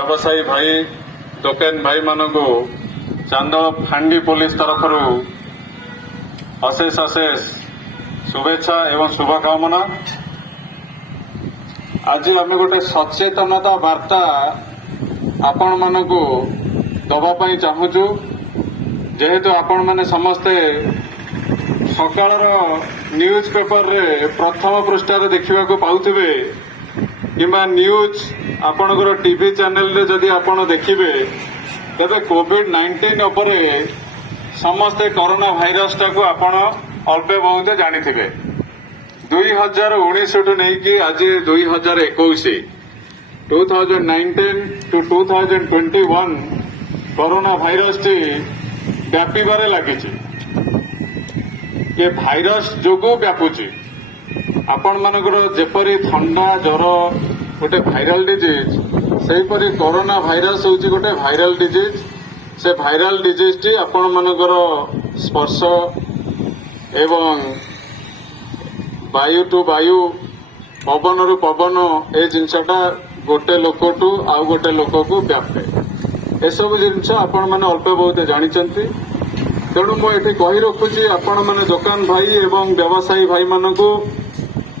व्यवसायी भाई दोकान भाई मानू चांदोल फांडी पुलिस तरफ अशेष अशेष शुभेच्छा एवं शुभकामना। आज आम गोटे सचेतनता वार्ता आपण मानू दवाई चाहूचु जेहेतु आपण माने समस्ते सकाळ न्यूज पेपर रे प्रथम पृष्ठार देखा पाउथिबे किंबा न्यूज आपणकर टीवी चैनल रे जदि आपण देखिबे तेबे कोविड-19 उपरे समस्ते कोरोना भाइरस टाको आपण अल्पे बहुत जानिथिबे। 2019 टू नेकी आज 2021 2019 टू 2021 कोरोना भाइरस टी व्यापीबारे लागिछि। ये भाइरस जोगु व्यापुछि। आपण मानकर जेपरी थंडा ज्वर गोटे भाइराल डिजीज सेहीपरि कोरोना भाइरस होछि गोटे भाइराल डिजीज। से भाइराल डिजीज टी आपण मानकर स्पर्श एवं वायु टू वायु पवन रु पवन ए जिनसटा गोटे लोक टू आउ गोटे लोक को व्यापे। एसबू जिनस आपण माने अल्प बहुत जानिचंती। तेणु मुझे कही रखुची आपण माने दुकान भाई एवं व्यवसायी भाई मानकू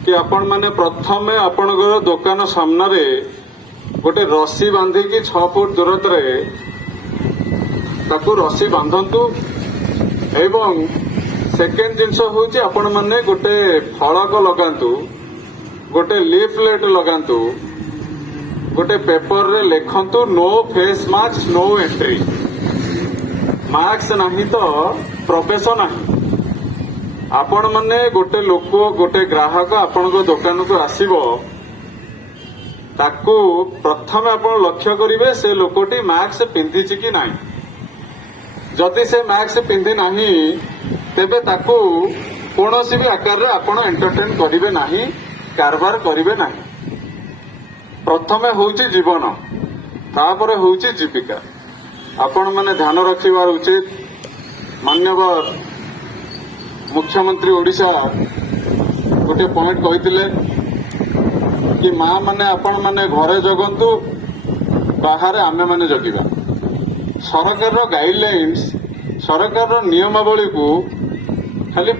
कि आपण माने प्रथमे आपणकर दुकान सामने गोटे रस्सी बांधिकी 6 फुट दूरत ताकू रस्सी बांधतु एवं सेकेंड जिनस होची आपण माने गोटे फलक लगांतु, गोटे लीफलेट लगांतु, गोटे पेपर रे लिखंतु no face mask no entry. Mask नहीं तो प्रवेश नहीं। आपण माने गोटे लोक गोटे ग्राहक आपण दुकान को आसीबो ताकू प्रथम आपण लक्ष्य करिवे से लोकटी मास्क पिंधिछि कि नाही। जदि से मास्क पिंधि नाही तेबे ताकू कोनोसी भी आकार रे आपण एंटरटेन करिवे नाही, कारबार करिवे नाही। प्रथमे होउछि जीवन तापरे होउछि जीविका। आपण माने ध्यान रखिबार उचित। मान्यवर मुख्यमंत्री ओडिशा गोटे पॉइंट कहिथिले कि माँ माने आपण माने घरे जगंतु बाहर आमे माने जगिबा। सरकार गाइडलाइंस सरकार नियमावली को खाली